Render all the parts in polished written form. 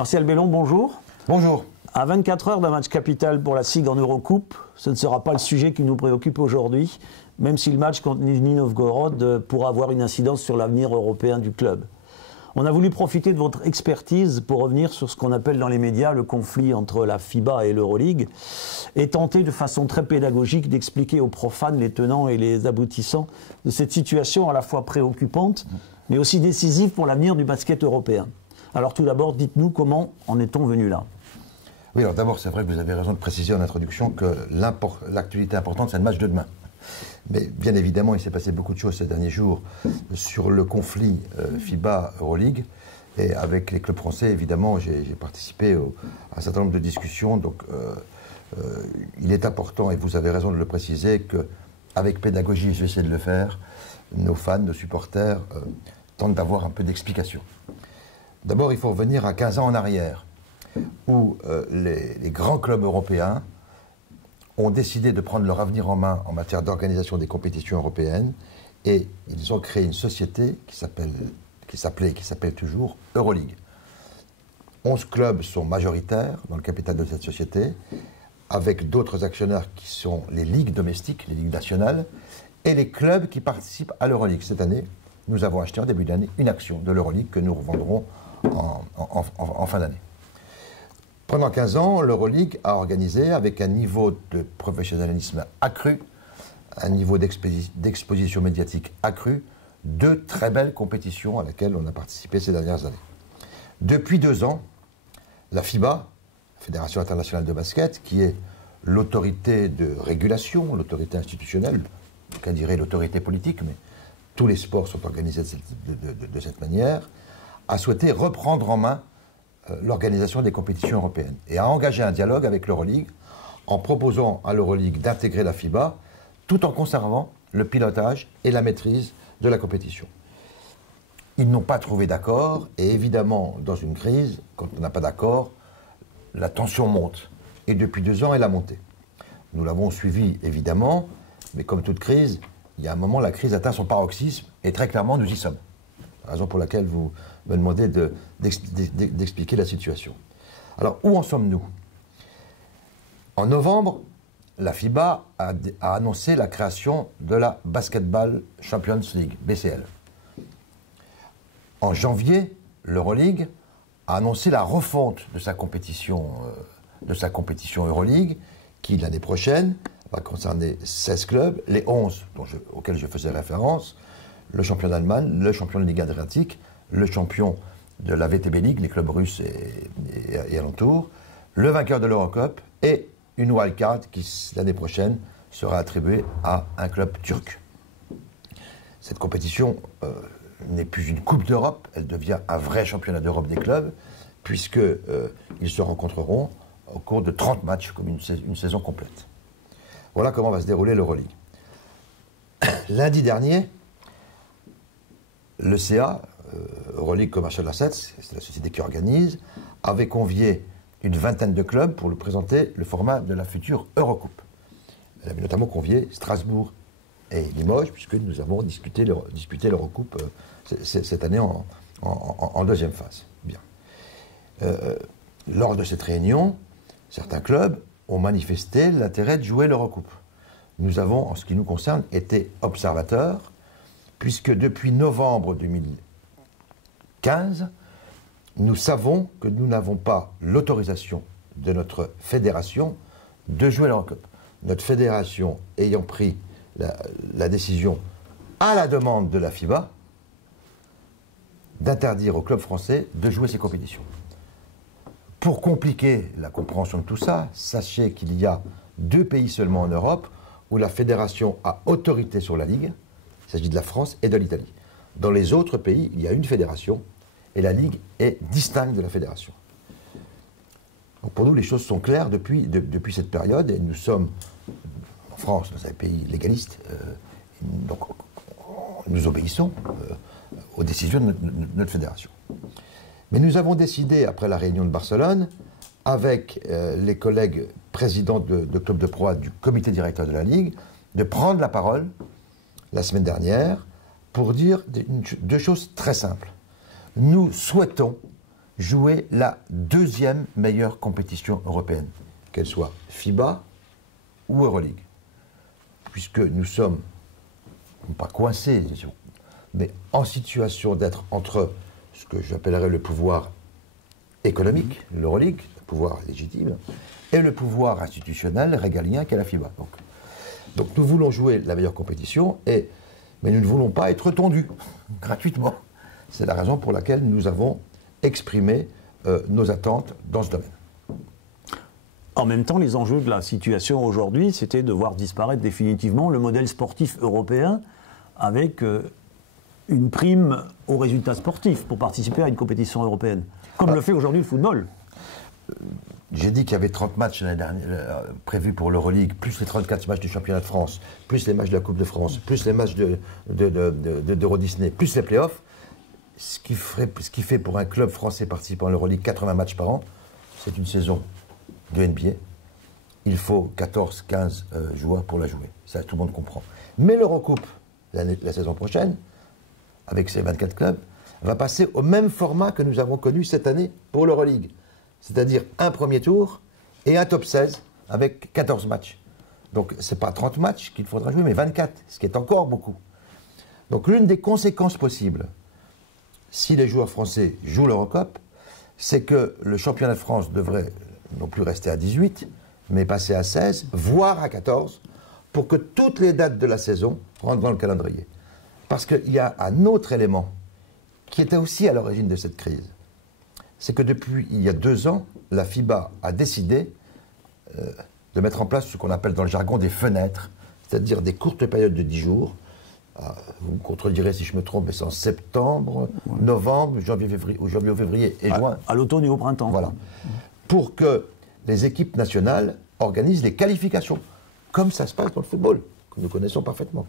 Martial Bellon, bonjour. Bonjour. À 24 heures d'un match capital pour la SIG en Eurocoupe, ce ne sera pas le sujet qui nous préoccupe aujourd'hui, même si le match contre Nizhny Novgorod pourra avoir une incidence sur l'avenir européen du club. On a voulu profiter de votre expertise pour revenir sur ce qu'on appelle dans les médias le conflit entre la FIBA et l'Euroleague et tenter de façon très pédagogique d'expliquer aux profanes les tenants et les aboutissants de cette situation à la fois préoccupante mais aussi décisive pour l'avenir du basket européen. Alors tout d'abord, dites-nous comment en est-on venu là? Oui, alors d'abord, c'est vrai que vous avez raison de préciser en introduction que l'actualité importante, c'est le match de demain. Mais bien évidemment, il s'est passé beaucoup de choses ces derniers jours sur le conflit FIBA-Euroleague. Et avec les clubs français, évidemment, j'ai participé à un certain nombre de discussions. Donc, il est important, et vous avez raison de le préciser, qu'avec pédagogie, je vais essayer de le faire, nos fans, nos supporters tentent d'avoir un peu d'explication. D'abord, il faut revenir à 15 ans en arrière, où les grands clubs européens ont décidé de prendre leur avenir en main en matière d'organisation des compétitions européennes et ils ont créé une société qui s'appelle toujours Euroleague. 11 clubs sont majoritaires dans le capital de cette société, avec d'autres actionnaires qui sont les ligues domestiques, les ligues nationales, et les clubs qui participent à l'Euroleague. Cette année, nous avons acheté en début d'année une action de l'Euroleague que nous revendrons en fin d'année. Pendant 15 ans, l'Euroleague a organisé, avec un niveau de professionnalisme accru, un niveau d'exposition médiatique accru, deux très belles compétitions à laquelle on a participé ces dernières années. Depuis 2 ans, la FIBA, Fédération internationale de basket, qui est l'autorité de régulation, l'autorité institutionnelle, qu'à dirait l'autorité politique, mais tous les sports sont organisés de cette manière, a souhaité reprendre en main l'organisation des compétitions européennes et a engagé un dialogue avec l'Euroleague en proposant à l'Euroleague d'intégrer la FIBA tout en conservant le pilotage et la maîtrise de la compétition. Ils n'ont pas trouvé d'accord et évidemment, dans une crise, quand on n'a pas d'accord, la tension monte. Et depuis 2 ans, elle a monté. Nous l'avons suivi évidemment, mais comme toute crise, il y a un moment, la crise atteint son paroxysme et très clairement, nous y sommes. Raison pour laquelle vous me demandez d'expliquer la situation. Alors, où en sommes-nous? En novembre, la FIBA a annoncé la création de la Basketball Champions League, BCL. En janvier, l'Euroleague a annoncé la refonte de sa compétition Euroleague, qui l'année prochaine va concerner 16 clubs, les 11 auxquels je faisais référence, le champion d'Allemagne, le champion de Ligue Adriatique, le champion de la VTB League, les clubs russes et alentours, le vainqueur de l'Eurocup et une wildcard qui, l'année prochaine, sera attribuée à un club turc. Cette compétition n'est plus une Coupe d'Europe, elle devient un vrai championnat d'Europe des clubs, puisqu'ils se rencontreront au cours de 30 matchs, comme une saison complète. Voilà comment va se dérouler l'Euroleague. Lundi dernier, le CA, Euroleague Commercial Assets, c'est la société qui organise, avait convié une vingtaine de clubs pour lui présenter le format de la future Eurocoupe. Elle avait notamment convié Strasbourg et Limoges, puisque nous avons disputé l'Eurocoupe cette année en deuxième phase. Bien. Lors de cette réunion, certains clubs ont manifesté l'intérêt de jouer l'Eurocoupe. Nous avons, en ce qui nous concerne, été observateurs, puisque depuis novembre 2015, nous savons que nous n'avons pas l'autorisation de notre fédération de jouer l'Eurocup. Notre fédération ayant pris la décision, à la demande de la FIBA, d'interdire aux clubs français de jouer ces compétitions. Pour compliquer la compréhension de tout ça, sachez qu'il y a 2 pays seulement en Europe où la fédération a autorité sur la Ligue. Il s'agit de la France et de l'Italie. Dans les autres pays, il y a une fédération et la Ligue est distincte de la fédération. Donc pour nous, les choses sont claires depuis cette période et nous sommes, en France, dans un pays légaliste, donc nous obéissons aux décisions de notre fédération. Mais nous avons décidé, après la réunion de Barcelone, avec les collègues présidents de clubs de pro du comité directeur de la Ligue, de prendre la parole la semaine dernière pour dire 2 choses très simples. Nous souhaitons jouer la deuxième meilleure compétition européenne, qu'elle soit FIBA ou Euroleague. Puisque nous sommes, non pas coincés, mais en situation d'être entre ce que j'appellerais le pouvoir économique, l'Euroleague, le pouvoir légitime, et le pouvoir institutionnel, régalien, qu'est la FIBA. Donc nous voulons jouer la meilleure compétition, mais nous ne voulons pas être tondus gratuitement. C'est la raison pour laquelle nous avons exprimé nos attentes dans ce domaine. En même temps, les enjeux de la situation aujourd'hui, c'était de voir disparaître définitivement le modèle sportif européen avec une prime aux résultats sportifs pour participer à une compétition européenne, comme le fait aujourd'hui le football. J'ai dit qu'il y avait 30 matchs l'année dernière, prévus pour l'Euroleague, plus les 34 matchs du championnat de France, plus les matchs de la Coupe de France, plus les matchs d'Euro Disney, plus les playoffs. Ce qui fait pour un club français participant à l'Euroleague 80 matchs par an, c'est une saison de NBA. Il faut 14-15 joueurs pour la jouer. Ça, tout le monde comprend. Mais l'Eurocoupe, la saison prochaine, avec ses 24 clubs, va passer au même format que nous avons connu cette année pour l'Euroleague. C'est-à-dire un premier tour et un top 16 avec 14 matchs. Donc, ce n'est pas 30 matchs qu'il faudra jouer, mais 24, ce qui est encore beaucoup. Donc, l'une des conséquences possibles, si les joueurs français jouent l'Eurocup, c'est que le championnat de France devrait non plus rester à 18, mais passer à 16, voire à 14, pour que toutes les dates de la saison rentrent dans le calendrier. Parce qu'il y a un autre élément qui était aussi à l'origine de cette crise. C'est que depuis il y a 2 ans, la FIBA a décidé de mettre en place ce qu'on appelle dans le jargon des fenêtres, c'est-à-dire des courtes périodes de 10 jours. Vous me contredirez si je me trompe, mais c'est en septembre, novembre, janvier, février et juin. À l'automne et au printemps. Voilà. Pour que les équipes nationales organisent les qualifications, comme ça se passe dans le football, que nous connaissons parfaitement.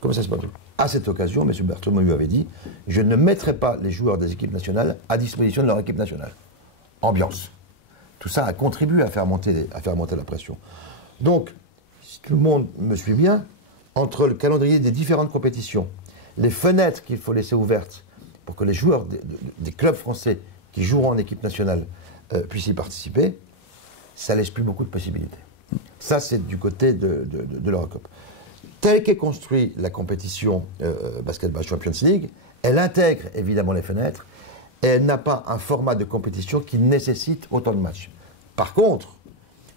Comme ça se passe. À cette occasion, M. Bartholomew avait dit, je ne mettrai pas les joueurs des équipes nationales à disposition de leur équipe nationale. Ambiance. Tout ça a contribué à faire monter la pression. Donc, si tout le monde me suit bien, entre le calendrier des différentes compétitions, les fenêtres qu'il faut laisser ouvertes pour que les joueurs des clubs français qui joueront en équipe nationale puissent y participer, ça laisse plus beaucoup de possibilités. Ça, c'est du côté de l'Eurocup. Telle qu'est construite la compétition Basketball Champions League, elle intègre évidemment les fenêtres et elle n'a pas un format de compétition qui nécessite autant de matchs. Par contre,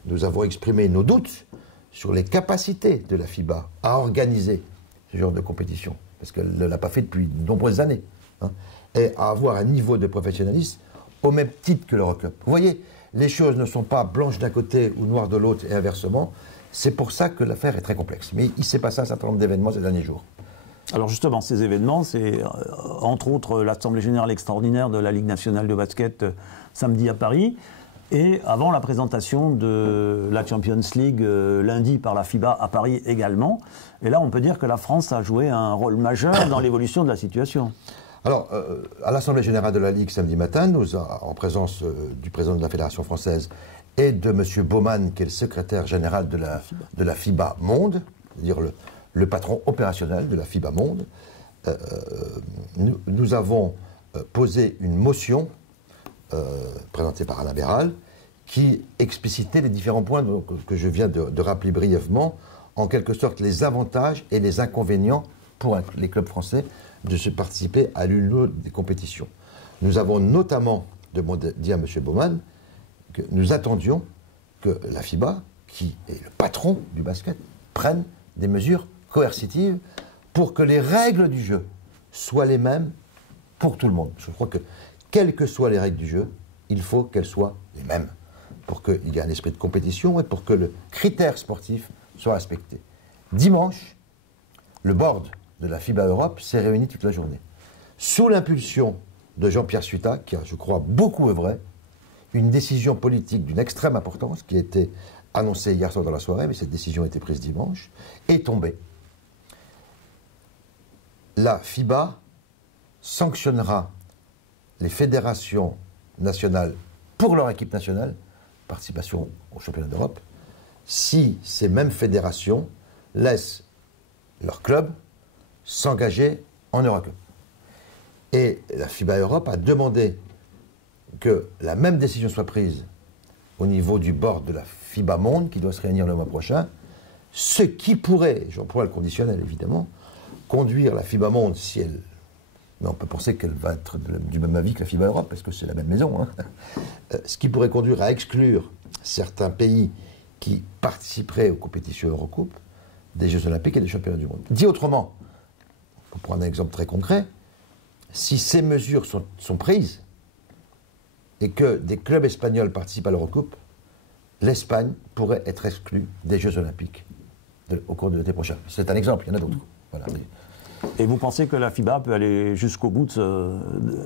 nous avons exprimé nos doutes sur les capacités de la FIBA à organiser ce genre de compétition, parce qu'elle ne l'a pas fait depuis de nombreuses années, et à avoir un niveau de professionnalisme au même titre que l'Eurocup. Vous voyez, les choses ne sont pas blanches d'un côté ou noires de l'autre et inversement. C'est pour ça que l'affaire est très complexe. Mais il s'est passé un certain nombre d'événements ces derniers jours. Alors justement, ces événements, c'est entre autres l'Assemblée Générale Extraordinaire de la Ligue Nationale de Basket samedi à Paris, et avant la présentation de la Champions League lundi par la FIBA à Paris également. Et là, on peut dire que la France a joué un rôle majeur dans l'évolution de la situation. Alors, à l'Assemblée Générale de la Ligue samedi matin, en présence du président de la Fédération française et de M. Baumann, qui est le secrétaire général de la FIBA Monde, c'est-à-dire le patron opérationnel de la FIBA Monde, nous avons posé une motion présentée par Alain Béral qui explicitait les différents points que je viens de rappeler brièvement, en quelque sorte les avantages et les inconvénients pour les clubs français de se participer à l'une des compétitions. Nous avons notamment dit à M. Baumann que nous attendions que la FIBA, qui est le patron du basket, prenne des mesures coercitives pour que les règles du jeu soient les mêmes pour tout le monde. Je crois que, quelles que soient les règles du jeu, il faut qu'elles soient les mêmes pour qu'il y ait un esprit de compétition et pour que le critère sportif soit respecté. Dimanche, le board de la FIBA Europe s'est réuni toute la journée. Sous l'impulsion de Jean-Pierre Suta, qui a, je crois, beaucoup œuvré, une décision politique d'une extrême importance qui a été annoncée hier soir dans la soirée, mais cette décision a été prise dimanche, est tombée. La FIBA sanctionnera les fédérations nationales pour leur équipe nationale, participation au championnat d'Europe, si ces mêmes fédérations laissent leur club s'engager en Eurocup. Et la FIBA Europe a demandé que la même décision soit prise au niveau du board de la FIBA Monde, qui doit se réunir le mois prochain, ce qui pourrait, j'emploie le conditionnel évidemment, conduire la FIBA Monde, si elle... Mais on peut penser qu'elle va être du même avis que la FIBA Europe, parce que c'est la même maison, hein. Ce qui pourrait conduire à exclure certains pays qui participeraient aux compétitions Eurocoupe des Jeux Olympiques et des Championnats du Monde. Dit autrement, pour prendre un exemple très concret, si ces mesures sont prises et que des clubs espagnols participent à l'Eurocoupe, l'Espagne pourrait être exclue des Jeux Olympiques au cours de l'été prochain. C'est un exemple, il y en a d'autres. Voilà. Et vous pensez que la FIBA peut aller jusqu'au bout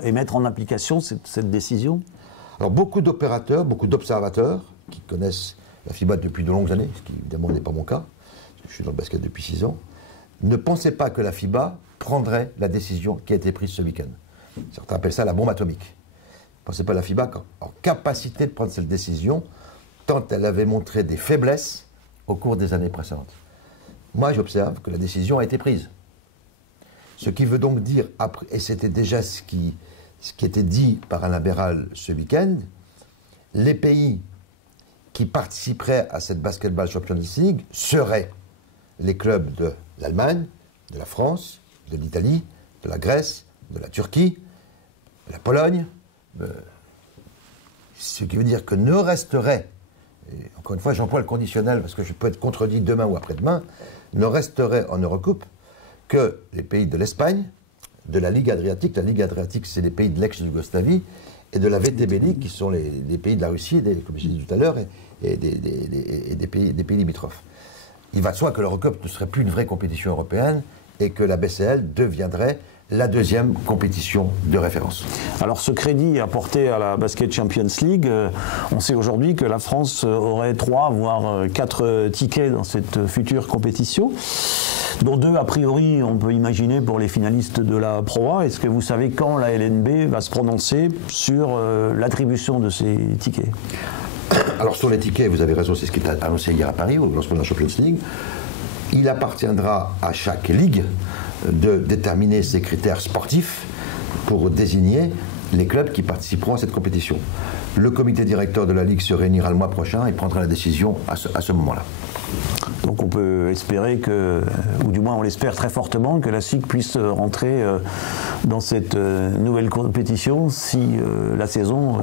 et mettre en application cette décision? Alors beaucoup d'opérateurs, beaucoup d'observateurs qui connaissent la FIBA depuis de longues années, ce qui évidemment n'est pas mon cas, parce que je suis dans le basket depuis 6 ans, ne pensaient pas que la FIBA prendrait la décision qui a été prise ce week-end. Certains appellent ça la bombe atomique. Ne pensaient pas la FIBA en capacité de prendre cette décision, tant elle avait montré des faiblesses au cours des années précédentes. Moi, j'observe que la décision a été prise. Ce qui veut donc dire, et c'était déjà ce qui était dit par Alain Béral ce week-end, les pays qui participeraient à cette Basketball Champions League seraient les clubs de l'Allemagne, de la France, de l'Italie, de la Grèce, de la Turquie, de la Pologne, ce qui veut dire que ne resterait, et encore une fois j'emploie le conditionnel parce que je peux être contredit demain ou après-demain, ne resterait en Eurocoupe que les pays de l'Espagne, de la Ligue Adriatique. La Ligue Adriatique, c'est les pays de l'ex-Yougoslavie, et de la VTB League, qui sont les pays de la Russie, comme j'ai dit tout à l'heure, et des pays limitrophes. Il va de soi que l'Eurocoupe ne serait plus une vraie compétition européenne et que la BCL deviendrait la deuxième compétition de référence. Alors ce crédit apporté à la Basket Champions League, on sait aujourd'hui que la France aurait 3 voire 4 tickets dans cette future compétition, dont 2 a priori on peut imaginer pour les finalistes de la Pro A. Est-ce que vous savez quand la LNB va se prononcer sur l'attribution de ces tickets? Alors sur les tickets, vous avez raison, c'est ce qui est annoncé hier à Paris au lancement de la Champions League. Il appartiendra à chaque ligue de déterminer ses critères sportifs pour désigner les clubs qui participeront à cette compétition. Le comité directeur de la Ligue se réunira le mois prochain et prendra la décision à ce moment-là. Donc on peut espérer que, ou du moins on l'espère très fortement, que la SIG puisse rentrer dans cette nouvelle compétition si la saison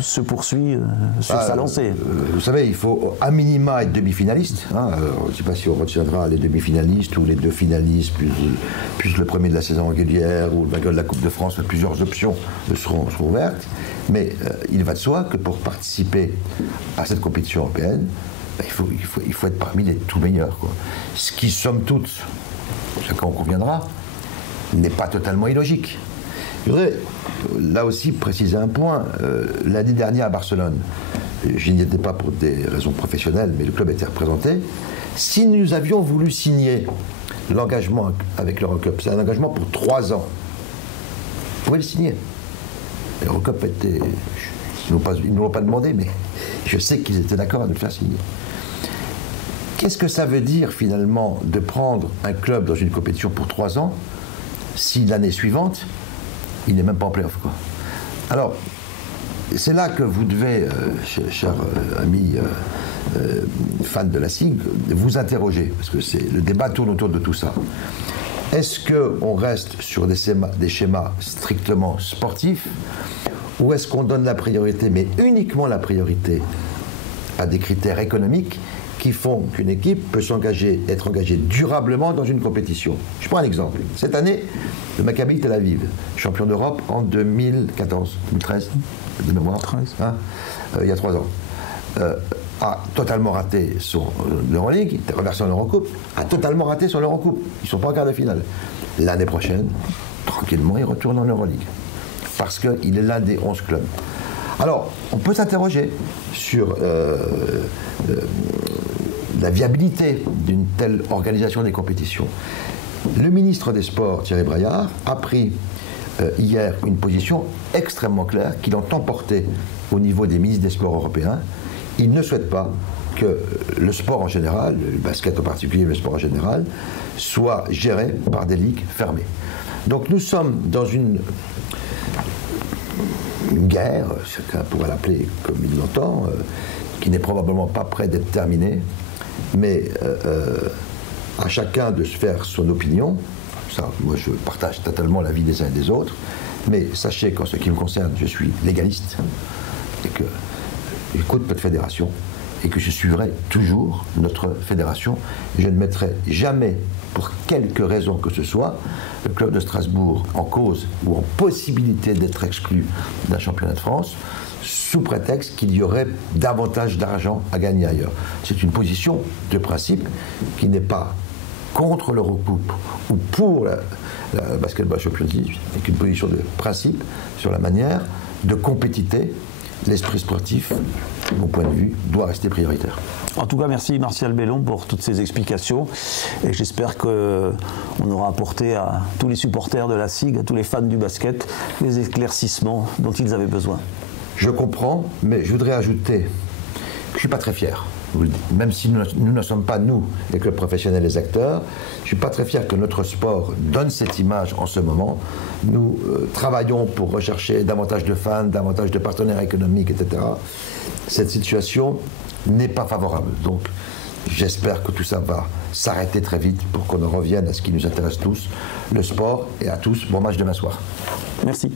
se poursuit sur sa lancée. Vous savez, il faut à minima être demi-finaliste. Hein. Je ne sais pas si on retiendra les demi-finalistes ou les 2 finalistes, plus le premier de la saison régulière ou le vainqueur de la Coupe de France. Plusieurs options seront ouvertes. Mais il va de soi que pour participer à cette compétition européenne, il faut être parmi les tout meilleurs, quoi. Ce qui, somme toute, chacun en conviendra, n'est pas totalement illogique. Je voudrais, là aussi, préciser un point. L'année dernière à Barcelone, je n'y étais pas pour des raisons professionnelles, mais le club était représenté. Si nous avions voulu signer l'engagement avec l'Eurocup, c'est un engagement pour 3 ans, vous pouvez le signer. L'Eurocup était... Ils ne nous l'ont pas demandé, mais je sais qu'ils étaient d'accord à nous le faire signer. Qu'est-ce que ça veut dire finalement de prendre un club dans une compétition pour 3 ans si l'année suivante, il n'est même pas en play-off, quoi. Alors, c'est là que vous devez, cher ami fan de la SIG, vous interroger, parce que le débat tourne autour de tout ça. Est-ce qu'on reste sur des schémas strictement sportifs, ou est-ce qu'on donne la priorité, mais uniquement la priorité, à des critères économiques qui font qu'une équipe peut être engagée durablement dans une compétition? Je prends un exemple. Cette année, le Maccabi Tel Aviv, champion d'Europe en 2014, 2013, de mémoire, hein, il y a 3 ans, a totalement raté son Euroleague, il était reversé en Eurocoupe, a totalement raté son Eurocoupe. Ils ne sont pas en quart de finale. L'année prochaine, tranquillement, il retourne en Euroleague. Parce qu'il est l'un des 11 clubs. Alors, on peut s'interroger sur la viabilité d'une telle organisation des compétitions. Le ministre des Sports, Thierry Braillard, a pris hier une position extrêmement claire qu'il entend porter au niveau des ministres des Sports européens. Il ne souhaite pas que le sport en général, le basket en particulier, mais le sport en général, soit géré par des ligues fermées. Donc nous sommes dans une une guerre, chacun pourrait l'appeler comme il l'entend, qui n'est probablement pas près d'être terminée, mais à chacun de se faire son opinion. Ça, moi, je partage totalement l'avis des uns et des autres, mais sachez qu'en ce qui me concerne, je suis légaliste et que j'écoute notre fédération et que je suivrai toujours notre fédération. Et je ne mettrai jamais, pour quelque raison que ce soit, le club de Strasbourg en cause ou en possibilité d'être exclu d'un championnat de France sous prétexte qu'il y aurait davantage d'argent à gagner ailleurs. C'est une position de principe qui n'est pas contre l'Eurocoupe ou pour la Basketball Champions League, mais une position de principe sur la manière de compétiter. L'esprit sportif, de mon point de vue, doit rester prioritaire. En tout cas, merci Martial Bellon pour toutes ces explications. Et j'espère qu'on aura apporté à tous les supporters de la SIG, à tous les fans du basket, les éclaircissements dont ils avaient besoin. Je comprends, mais je voudrais ajouter que je ne suis pas très fier. Même si nous ne sommes pas, nous, les clubs professionnels, les acteurs, je ne suis pas très fier que notre sport donne cette image en ce moment. Nous travaillons pour rechercher davantage de fans, davantage de partenaires économiques, etc. Cette situation n'est pas favorable. Donc, j'espère que tout ça va s'arrêter très vite pour qu'on en revienne à ce qui nous intéresse tous, le sport, et à tous, bon match demain soir. Merci.